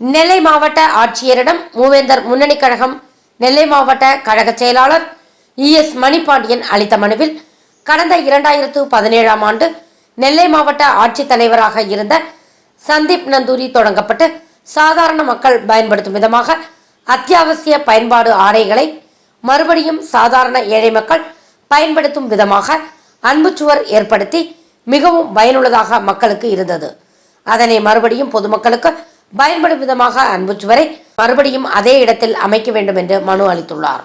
நெல்லை மாவட்ட ஆட்சியரிடம் மூவேந்தர் முன்னணி கழகம் நெல்லை மாவட்ட கழக செயலாளர் இஎஸ் மணிபாண்டியன் அளித்த மனுவில் கடந்த இரண்டாயிரத்து பதினேழாம் ஆண்டு நெல்லை மாவட்ட ஆட்சித்தலைவராக இருந்த சந்தீப் நந்தூரி தொடங்கப்பட்டு சாதாரண மக்கள் பயன்படுத்தும் விதமாக அத்தியாவசிய பயன்பாடு ஆடைகளை மறுபடியும் சாதாரண ஏழை மக்கள் பயன்படுத்தும் விதமாக அன்புச்சுவர் ஏற்படுத்தி மிகவும் பயனுள்ளதாக மக்களுக்கு இருந்தது. அதனை மறுபடியும் பொதுமக்களுக்கு பயன்படும் விதமாக அன்புச்சுவரை மறுபடியும் அதே இடத்தில் அமைக்க வேண்டும் என்று மனு அளித்துள்ளார்.